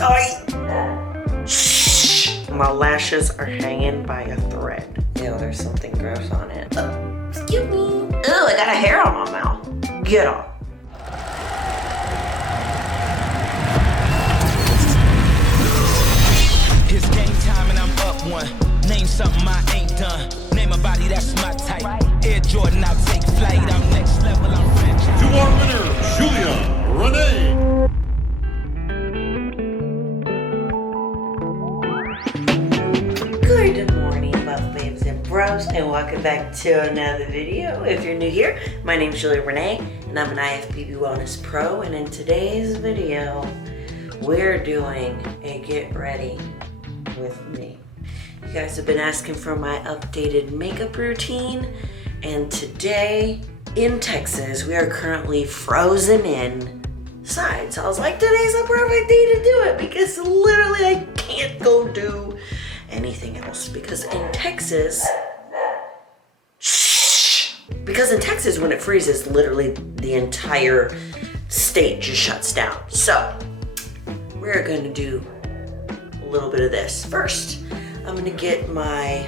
tight. Shh. My lashes are hanging by a thread. Ew, there's something gross on it. Oh, excuse me. Ew, I got a hair on my mouth. Get off. It's game time and I'm up one. Name something I ain't done. Name a body that's my type. Air Jordan, I'll take flight. I'm next level, I'm franchise. To our winner, Julia Rene. Good morning, buff babes and bros, and welcome back to another video. If you're new here, my name is Julia Rene, and I'm an IFBB Wellness Pro, and in today's video, we're doing a get ready with me. You guys have been asking for my updated makeup routine, and today in Texas, we are currently frozen inside. So I was like, today's a perfect day to do it because literally I can't go do anything else because in Texas, when it freezes, literally the entire state just shuts down. So we're gonna do a little bit of this. First, I'm gonna get my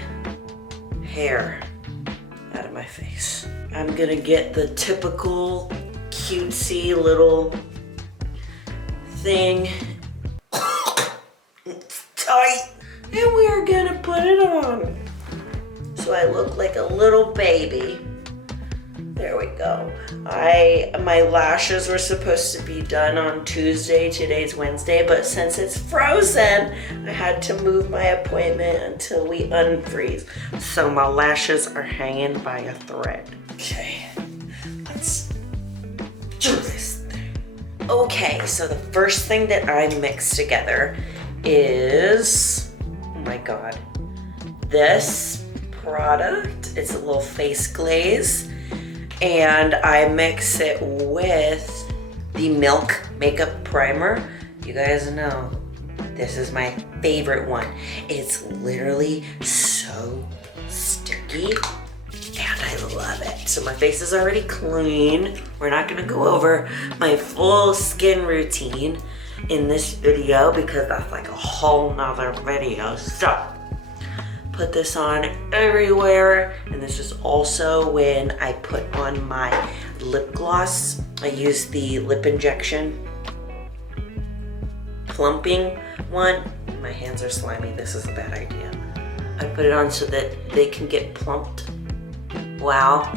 hair out of my face. I'm gonna get the typical cutesy little thing. It's tight. And we are gonna put it on. So I look like a little baby. There we go. My lashes were supposed to be done on Tuesday. Today's Wednesday, but since it's frozen, I had to move my appointment until we unfreeze. So my lashes are hanging by a thread. Okay, let's do this thing. Okay, so the first thing that I mix together is, oh my God, this product. It's a little face glaze. And I mix it with the Milk Makeup Primer. You guys know, this is my favorite one. It's literally so sticky, and I love it. So my face is already clean. We're not gonna go over my full skin routine in this video because that's like a whole nother video. So, put this on everywhere, and this is also when I put on my lip gloss. I use the lip injection plumping one. My hands are slimy, this is a bad idea. I put it on so that they can get plumped while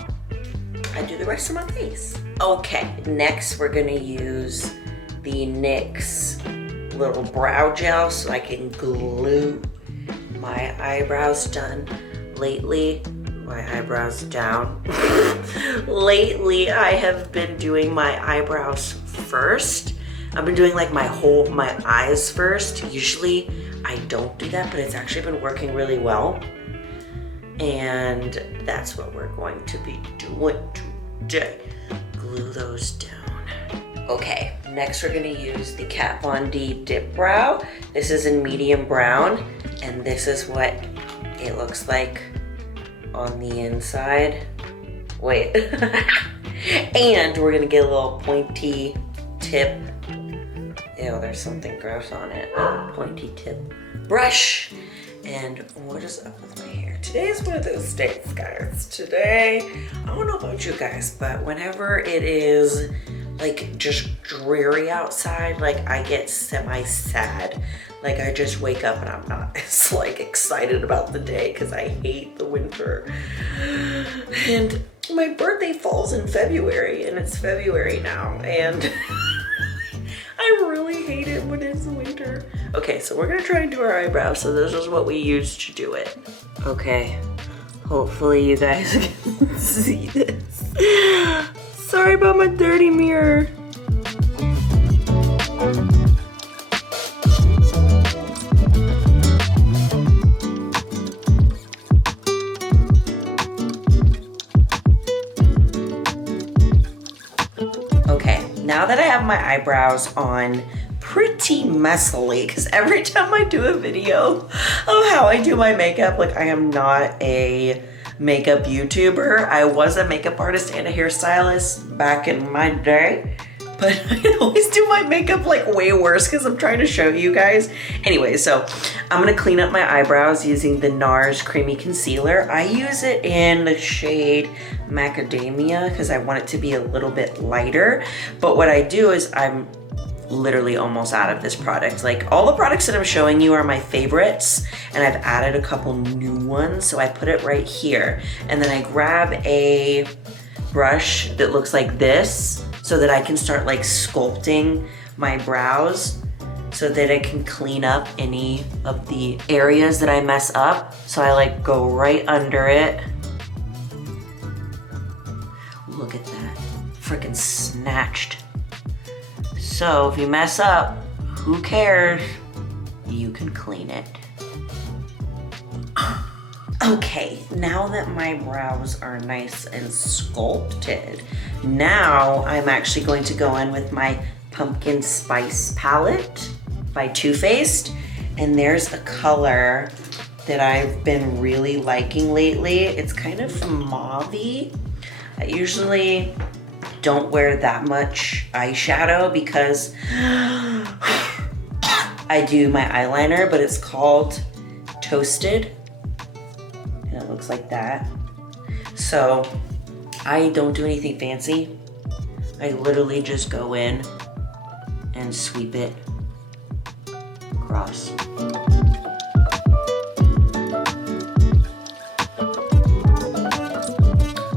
I do the rest of my face. Okay, next we're gonna use the NYX little brow gel so I can glue my eyebrows done. Lately, my eyebrows down. Lately, I have been doing my eyebrows first. I've been doing like my eyes first. Usually, I don't do that, but it's actually been working really well. And that's what we're going to be doing today. Glue those down. Okay, next we're gonna use the Kat Von D Dip Brow. This is in medium brown, and this is what it looks like on the inside. Wait. And we're gonna get a little pointy tip. Ew, there's something gross on it. Pointy tip brush. And what is up with my hair? Today is one of those days, guys. Today, I don't know about you guys, but whenever it is like just dreary outside, like I get semi-sad. Like I just wake up and I'm not as like excited about the day because I hate the winter. And my birthday falls in February, and it's February now, and I really hate it when it's winter. Okay, so we're gonna try and do our eyebrows, so this is what we use to do it. Okay, hopefully you guys can see this. Sorry about my dirty mirror. Okay, now that I have my eyebrows on pretty messily, because every time I do a video of how I do my makeup, like I am not a makeup YouTuber. I was a makeup artist and a hairstylist back in my day. but I always do my makeup like way worse because I'm trying to show you guys. Anyway, so I'm gonna clean up my eyebrows using the NARS Creamy Concealer. I use it in the shade Macadamia because I want it to be a little bit lighter. But what I do is I'm literally almost out of this product. Like all the products that I'm showing you are my favorites, and I've added a couple new ones. So I put it right here, and then I grab a brush that looks like this so that I can start like sculpting my brows so that I can clean up any of the areas that I mess up. So I like go right under it. Look at that, freaking snatched. So if you mess up, who cares? You can clean it. Okay, now that my brows are nice and sculpted, now I'm actually going to go in with my Pumpkin Spice palette by Too Faced. And there's a color that I've been really liking lately. It's kind of mauve-y. I usually don't wear that much eyeshadow because I do my eyeliner, but it's called Toasted. And it looks like that. So I don't do anything fancy. I literally just go in and sweep it across.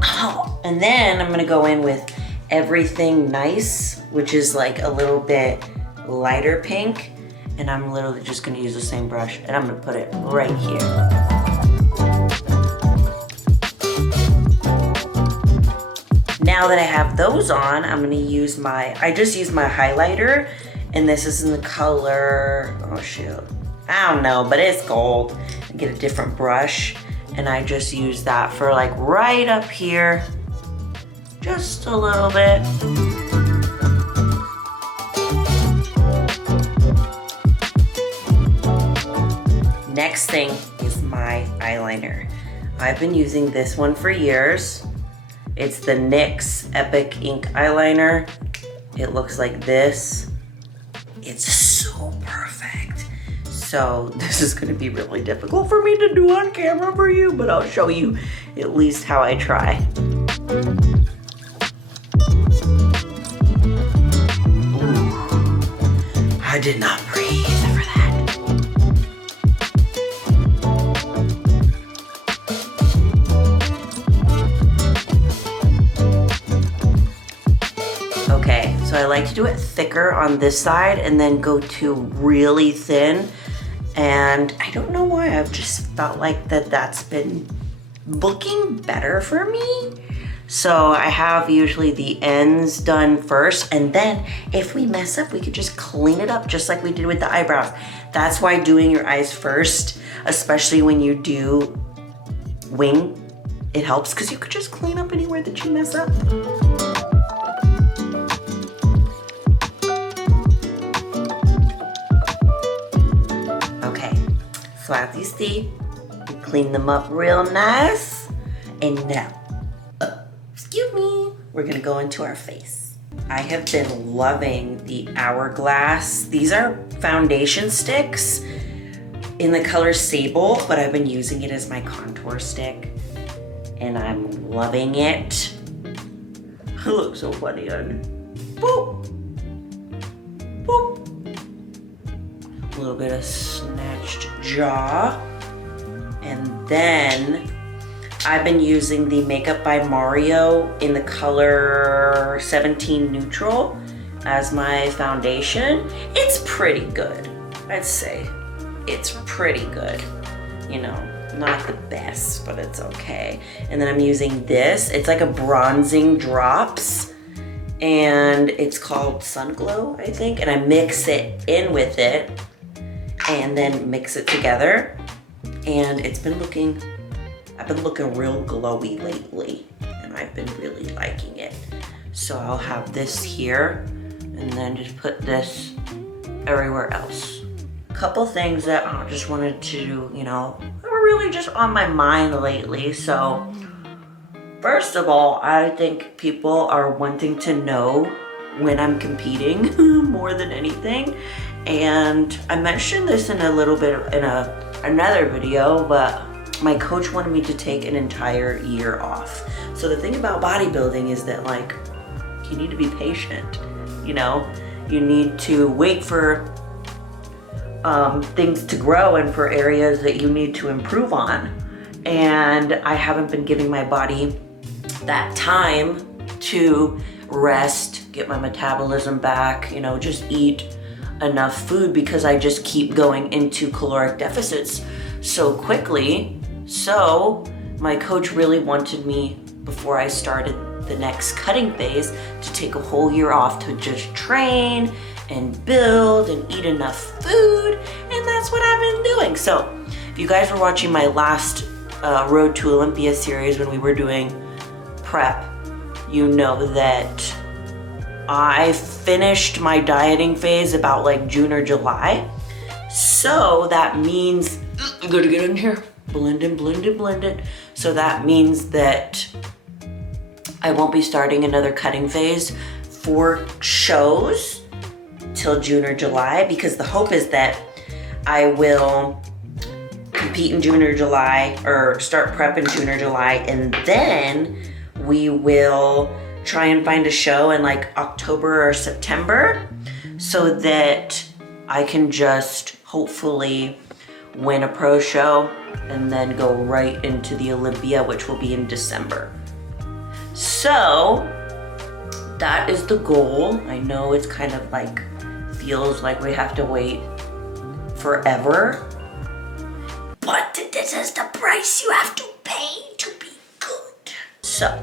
Oh, and then I'm gonna go in with Everything Nice, which is like a little bit lighter pink. And I'm literally just gonna use the same brush and I'm gonna put it right here. Now that I have those on, I'm gonna use I just used my highlighter, and this is in the color, oh shoot, I don't know, but it's gold. I get a different brush, and I just use that for like right up here, just a little bit. Next thing is my eyeliner. I've been using this one for years. It's the NYX Epic Ink Eyeliner. It looks like this. It's so perfect. So this is gonna be really difficult for me to do on camera for you, but I'll show you at least how I try. Ooh, I did not breathe for that. Okay, so I like to do it thicker on this side and then go to really thin. And I don't know why, I've just felt like that's been looking better for me. So I have usually the ends done first, and then if we mess up, we could just clean it up just like we did with the eyebrows. That's why doing your eyes first, especially when you do wing, it helps because you could just clean up anywhere that you mess up. So as you see, we clean them up real nice. And now, excuse me, we're gonna go into our face. I have been loving the Hourglass. These are foundation sticks in the color Sable, but I've been using it as my contour stick and I'm loving it. I look so funny on boop, boop. A little bit of snatched jaw. And then I've been using the Makeup by Mario in the color 17 Neutral as my foundation. It's pretty good, I'd say. It's pretty good. You know, not the best, but it's okay. And then I'm using this. It's like a bronzing drops. And it's called Sun Glow, I think. And I mix it in with it. And then mix it together, and it's been looking, I've been looking real glowy lately, and I've been really liking it. So I'll have this here, and then just put this everywhere else. A couple things that I just wanted to, you know, were really just on my mind lately. So first of all, I think people are wanting to know when I'm competing more than anything. And I mentioned this in a little bit in another video, but my coach wanted me to take an entire year off. So the thing about bodybuilding is that like, you need to be patient, you know? You need to wait for things to grow and for areas that you need to improve on. And I haven't been giving my body that time to rest, get my metabolism back, you know, just eat enough food because I just keep going into caloric deficits so quickly. So my coach really wanted me, before I started the next cutting phase, to take a whole year off to just train and build and eat enough food, and that's what I've been doing. So if you guys were watching my last Road to Olympia series when we were doing prep, you know that I finished my dieting phase about like June or July. So that means, I'm gonna get in here, blend it. So that means that I won't be starting another cutting phase for shows till June or July, because the hope is that I will compete in June or July, or start prep in June or July, and then we will try and find a show in like October or September so that I can just hopefully win a pro show and then go right into the Olympia, which will be in December. So that is the goal. I know it's kind of like, feels like we have to wait forever, but this is the price you have to pay to be good. So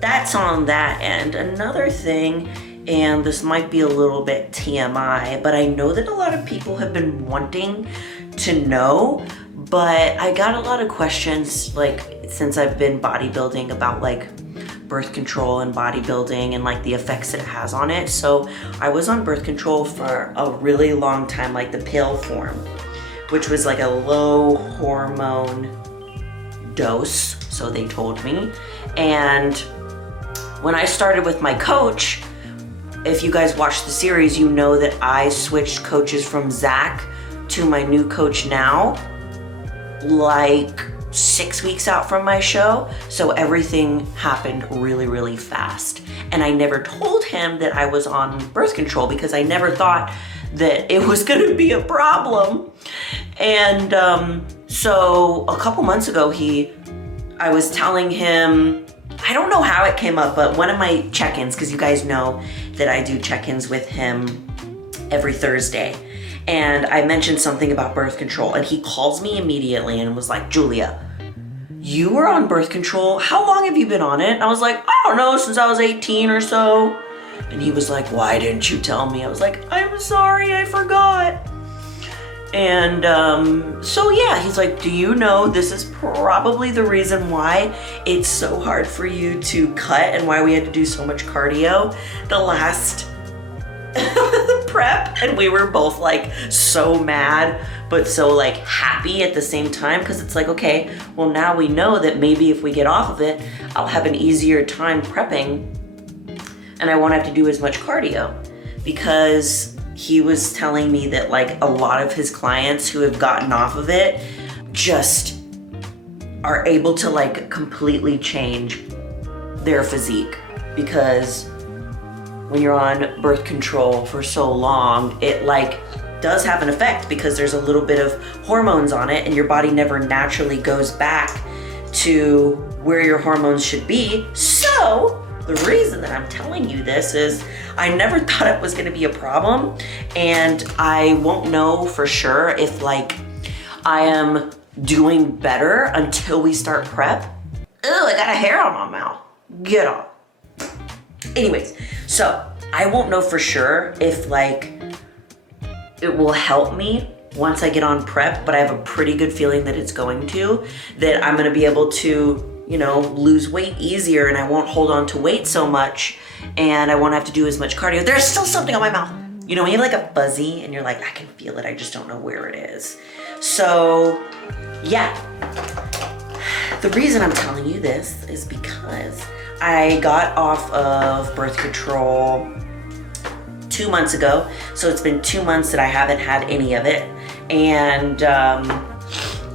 that's on that end. Another thing, and this might be a little bit TMI, but I know that a lot of people have been wanting to know, but I got a lot of questions like since I've been bodybuilding about like birth control and bodybuilding and like the effects it has on it. So I was on birth control for a really long time, like the pill form, which was like a low hormone dose, so they told me. And when I started with my coach, if you guys watched the series, you know that I switched coaches from Zach to my new coach now, like 6 weeks out from my show. So everything happened really, really fast. And I never told him that I was on birth control because I never thought that it was gonna be a problem. And so a couple months ago, I was telling him, I don't know how it came up, but one of my check-ins, because you guys know that I do check-ins with him every Thursday. And I mentioned something about birth control, and he calls me immediately and was like, Julia, you were on birth control? How long have you been on it? And I was like, I don't know, since I was 18 or so. And he was like, why didn't you tell me? I was like, I'm sorry, I forgot. And so yeah, he's like, do you know this is probably the reason why it's so hard for you to cut and why we had to do so much cardio the last prep? And we were both like so mad, but so like happy at the same time, because it's like, okay, well now we know that maybe if we get off of it, I'll have an easier time prepping and I won't have to do as much cardio. Because he was telling me that like a lot of his clients who have gotten off of it just are able to like completely change their physique, because when you're on birth control for so long, it like does have an effect because there's a little bit of hormones on it and your body never naturally goes back to where your hormones should be. So the reason that I'm telling you this is I never thought it was gonna be a problem, and I won't know for sure if like I am doing better until we start prep. Ew, I got a hair on my mouth. Get off. Anyways, so I won't know for sure if like it will help me once I get on prep, but I have a pretty good feeling that it's going to, that I'm gonna be able to, you know, lose weight easier and I won't hold on to weight so much and I won't have to do as much cardio. There's still something on my mouth. You know, when you have like a fuzzy and you're like, I can feel it, I just don't know where it is. So yeah, the reason I'm telling you this is because I got off of birth control 2 months ago. So it's been 2 months that I haven't had any of it. And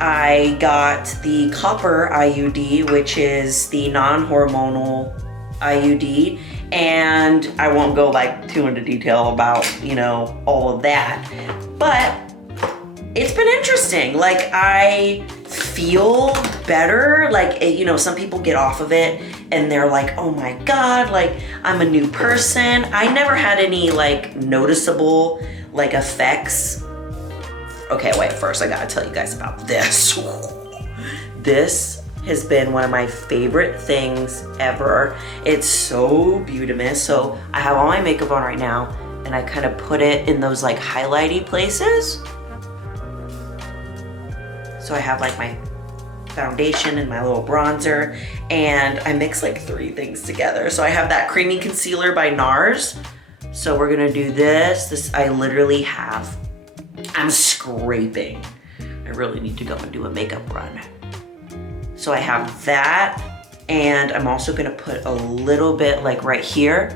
I got the copper IUD, which is the non-hormonal IUD. And I won't go like too into detail about, you know, all of that. But it's been interesting. Like, I feel better. Like, you know, some people get off of it and they're like, oh my God, like, I'm a new person. I never had any like noticeable like effects. Okay, wait, first I gotta tell you guys about this. This has been one of my favorite things ever. It's so beautiful. So I have all my makeup on right now and I kind of put it in those like highlighty places. So I have like my foundation and my little bronzer, and I mix like 3 things together. So I have that creamy concealer by NARS. So we're gonna do this. I literally have, I'm scraping. I really need to go and do a makeup run. So I have that, and I'm also gonna put a little bit like right here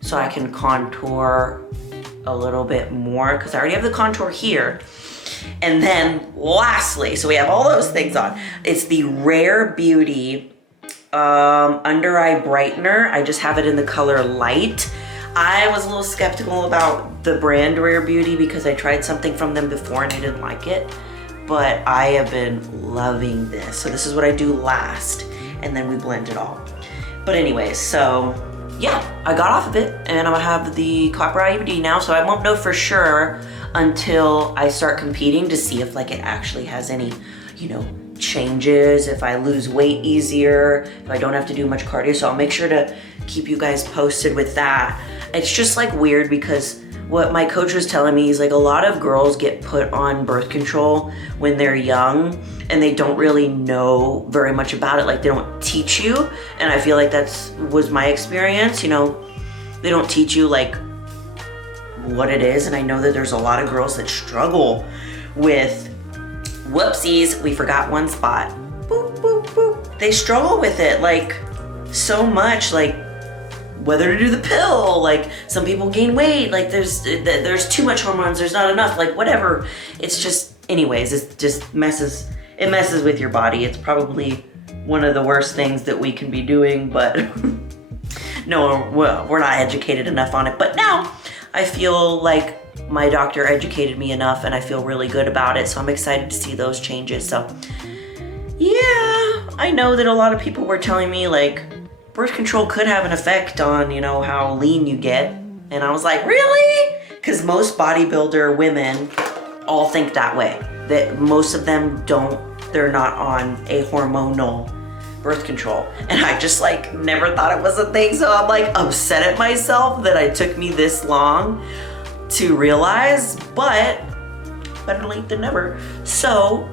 so I can contour a little bit more, because I already have the contour here. And then lastly, so we have all those things on. It's the Rare Beauty under eye brightener. I just have it in the color light. I was a little skeptical about the brand Rare Beauty because I tried something from them before and I didn't like it. But I have been loving this. So this is what I do last, and then we blend it all. But anyways, so yeah, I got off of it, and I'm gonna have the copper IUD now, so I won't know for sure until I start competing to see if like it actually has any, you know, changes, if I lose weight easier, if I don't have to do much cardio. So I'll make sure to keep you guys posted with that. It's just like weird because what my coach was telling me is like a lot of girls get put on birth control when they're young and they don't really know very much about it. Like, they don't teach you. And I feel like was my experience. You know, they don't teach you like what it is. And I know that there's a lot of girls that struggle with, whoopsies, we forgot one spot. Boop, boop, boop. They struggle with it like so much, like whether to do the pill. Like, some people gain weight, like there's too much hormones, there's not enough, like whatever. It's just, anyways, it just messes with your body. It's probably one of the worst things that we can be doing, but no, we're not educated enough on it. But now I feel like my doctor educated me enough and I feel really good about it. So I'm excited to see those changes. So yeah, I know that a lot of people were telling me like birth control could have an effect on, you know, how lean you get. And I was like, really? Because most bodybuilder women all think that way. That most of them they're not on a hormonal birth control. And I just like never thought it was a thing. So I'm like upset at myself that it took me this long to realize, but better late than never. So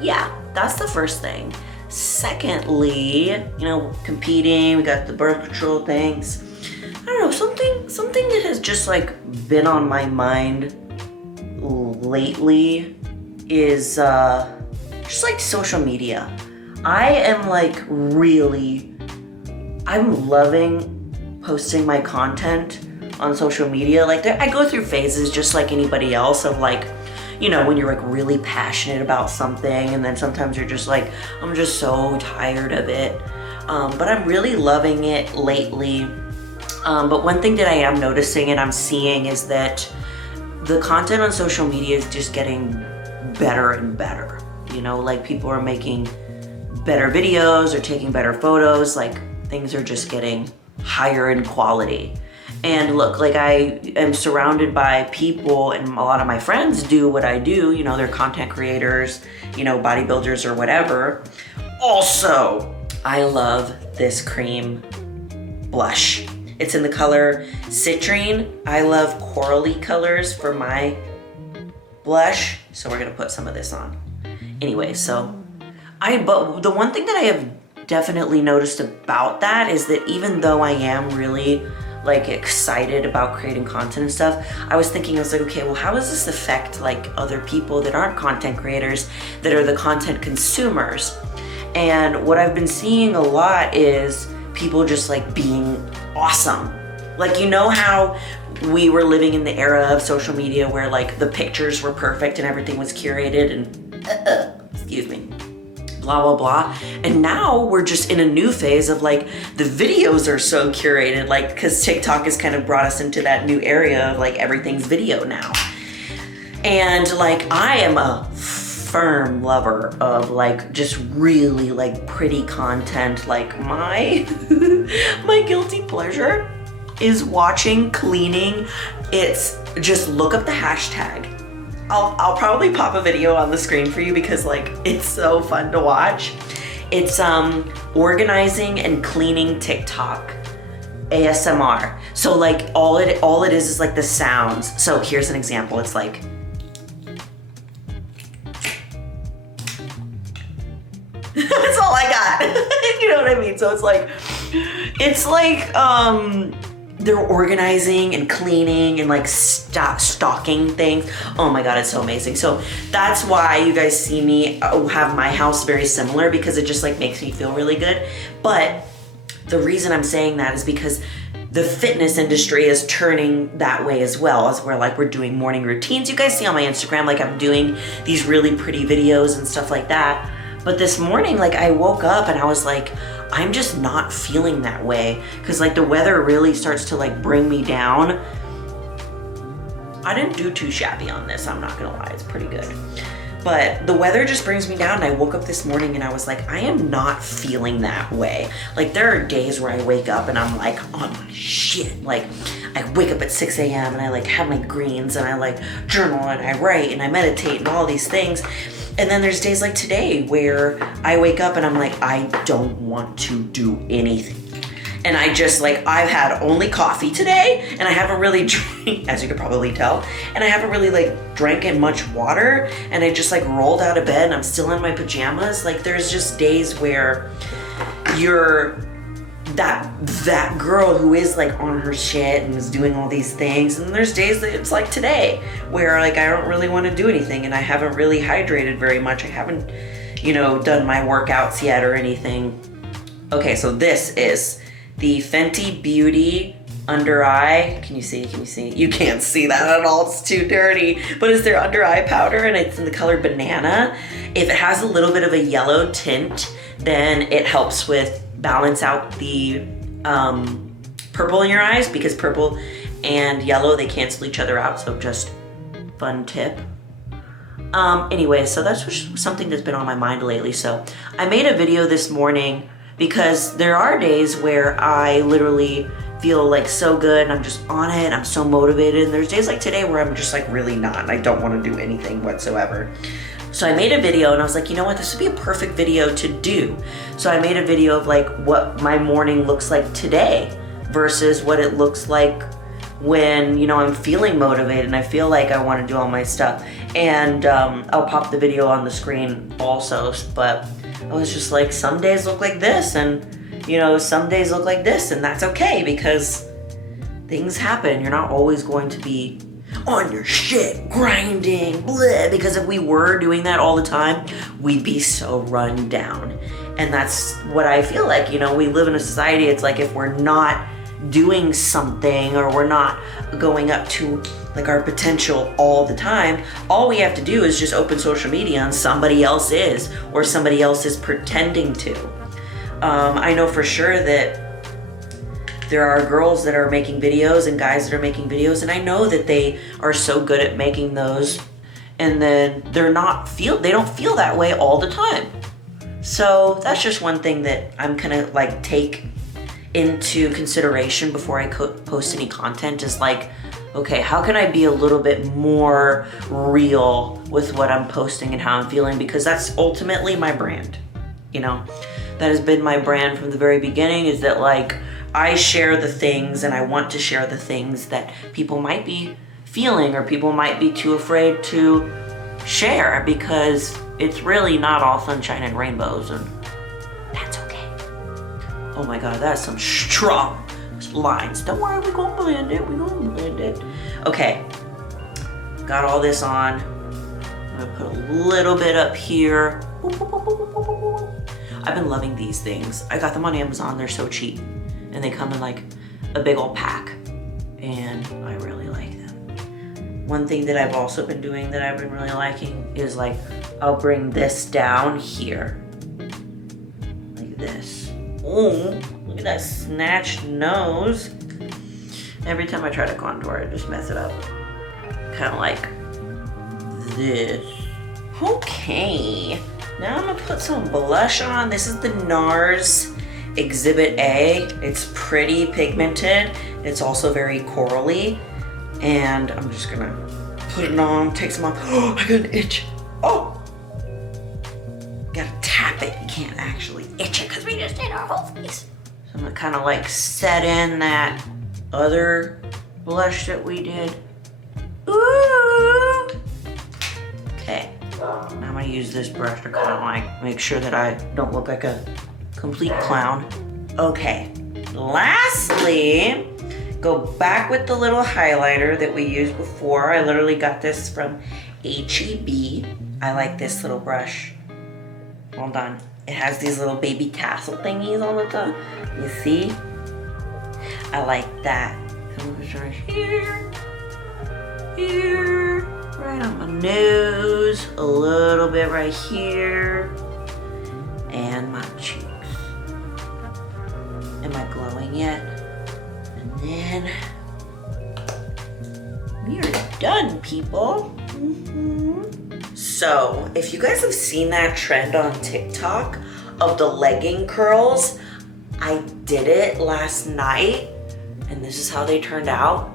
yeah, that's the first thing. Secondly, you know, competing, we got the birth control things. I don't know, something that has just like been on my mind lately is just like social media. I am like I'm loving posting my content on social media. Like, I go through phases just like anybody else of like, you know, when you're like really passionate about something, and then sometimes you're just like, I'm just so tired of it. But I'm really loving it lately. But one thing that I am noticing and I'm seeing is that the content on social media is just getting better and better. You know, like people are making better videos or taking better photos. Like, things are just getting higher in quality. And look, like I am surrounded by people, and a lot of my friends do what I do. You know, they're content creators, you know, bodybuilders or whatever. Also, I love this cream blush. It's in the color Citrine. I love corally colors for my blush, so we're gonna put some of this on. Anyway, so but the one thing that I have definitely noticed about that is that even though I am really like excited about creating content and stuff, I was like, okay, well, how does this affect like other people that aren't content creators, that are the content consumers? And what I've been seeing a lot is people just like being awesome. Like, you know how we were living in the era of social media where like the pictures were perfect and everything was curated and excuse me, blah, blah, blah. And now we're just in a new phase of like, the videos are so curated, like, cause TikTok has kind of brought us into that new area of like, everything's video now. And like, I am a firm lover of like, just really like pretty content. Like my, my guilty pleasure is watching cleaning. It's just look up the hashtag. I'll probably pop a video on the screen for you because like it's so fun to watch. It's organizing and cleaning TikTok ASMR. So like all it is like the sounds. So here's an example. It's like that's all I got. You know what I mean? So it's like they're organizing and cleaning and like stocking things. Oh my God, it's so amazing. So that's why you guys see me have my house very similar, because it just like makes me feel really good. But the reason I'm saying that is because the fitness industry is turning that way as well, as we're doing morning routines. You guys see on my Instagram, like I'm doing these really pretty videos and stuff like that. But this morning, like I woke up and I was like, I'm just not feeling that way, because like the weather really starts to like bring me down. I didn't do too shabby on this, I'm not gonna lie, it's pretty good. But the weather just brings me down, and I woke up this morning and I was like, I am not feeling that way. Like there are days where I wake up and I'm like on my shit. Like I wake up at 6 a.m. and I like have my greens and I like journal and I write and I meditate and all these things. And then there's days like today where I wake up and I'm like, I don't want to do anything. And I just like, I've had only coffee today and I haven't really drank, as you could probably tell, and I haven't really like drank much water, and I just like rolled out of bed and I'm still in my pajamas. Like there's just days where you're that girl who is like on her shit and is doing all these things, and there's days that it's like today where like I don't really want to do anything and I haven't really hydrated very much. I haven't, you know, done my workouts yet or anything. Okay, so this is the Fenty Beauty under eye. Can you see? You can't see that at all, it's too dirty. But it's their under eye powder and it's in the color banana. If it has a little bit of a yellow tint, then it helps with balance out the purple in your eyes, because purple and yellow, they cancel each other out. So just fun tip. Anyway, so that's something that's been on my mind lately. So I made a video this morning because there are days where I literally feel like so good and I'm just on it, I'm so motivated. And there's days like today where I'm just like really not, and I don't want to do anything whatsoever. So I made a video and I was like, you know what, this would be a perfect video to do. So I made a video of like what my morning looks like today versus what it looks like when, you know, I'm feeling motivated and I feel like I want to do all my stuff. And I'll pop the video on the screen also, but I was just like, some days look like this and, you know, some days look like this, and that's okay because things happen. You're not always going to be on your shit, grinding, blah, because if we were doing that all the time, we'd be so run down. And that's what I feel like, you know, we live in a society, it's like if we're not doing something or we're not going up to like our potential all the time, all we have to do is just open social media and somebody else is, or somebody else is pretending to. I know for sure that there are girls that are making videos and guys that are making videos, and I know that they are so good at making those, and then they don't feel that way all the time. So that's just one thing that I'm gonna like take into consideration before I post any content, is like, okay, how can I be a little bit more real with what I'm posting and how I'm feeling, because that's ultimately my brand, you know? That has been my brand from the very beginning, is that like, I share the things, and I want to share the things that people might be feeling or people might be too afraid to share, because it's really not all sunshine and rainbows, and that's okay. Oh my God, that's some strong lines. Don't worry, we're gonna blend it, Okay, got all this on. I'm gonna put a little bit up here. I've been loving these things. I got them on Amazon, they're so cheap. And they come in like a big old pack. and I really like them. One thing that I've also been doing that I've been really liking is like, I'll bring this down here. Like this. Oh, look at that snatched nose. Every time I try to contour, I just mess it up. Kind of like this. Okay, now I'm gonna put some blush on. This is the NARS Exhibit A. It's pretty pigmented. It's also very corally. And I'm just gonna put it on, take some off. Oh, I got an itch. Oh, gotta tap it. You can't actually itch it because we just did our whole face. So I'm gonna kind of like set in that other blush that we did. Ooh. Okay, now I'm gonna use this brush to kind of like make sure that I don't look like a complete clown. Okay, lastly, go back with the little highlighter that we used before. I literally got this from HEB. I like this little brush. Hold on. It has these little baby tassel thingies on the top. You see? I like that. So I'm gonna start here, here, right on my nose, a little bit right here, and my cheeks. Am I glowing yet? And then we are done, people. So, if you guys have seen that trend on TikTok of the legging curls, I did it last night, and this is how they turned out.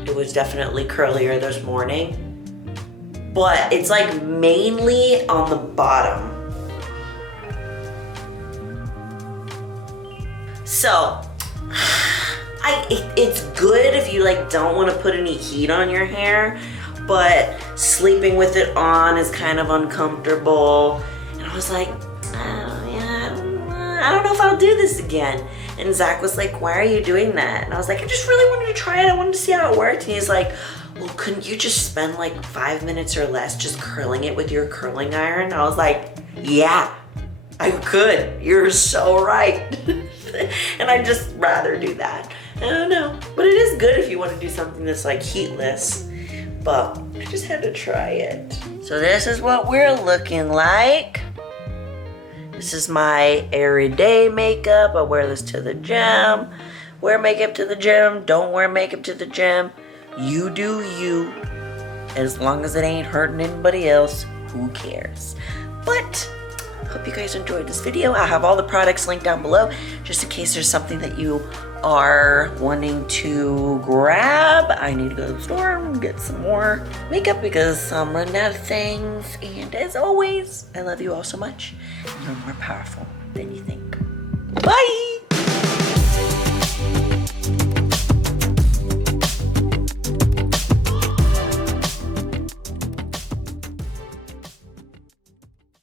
It was definitely curlier this morning, but it's like mainly on the bottom. So, it's good if you like don't want to put any heat on your hair, but sleeping with it on is kind of uncomfortable. And I was like, I don't know if I'll do this again. And Zach was like, why are you doing that? And I was like, I just really wanted to try it. I wanted to see how it worked. And he's like, well, couldn't you just spend like 5 minutes or less just curling it with your curling iron? I was like, yeah, I could. You're so right. And I'd just rather do that. I don't know. But it is good if you want to do something that's like heatless. But I just had to try it. So this is what we're looking like. This is my everyday makeup. I wear this to the gym. Wear makeup to the gym. Don't wear makeup to the gym. You do you. As long as it ain't hurting anybody else, who cares? But hope you guys enjoyed this video. I'll have all the products linked down below just in case there's something that you are wanting to grab. I need to go to the store and get some more makeup because I'm running out of things. And as always, I love you all so much. You're more powerful than you think. Bye!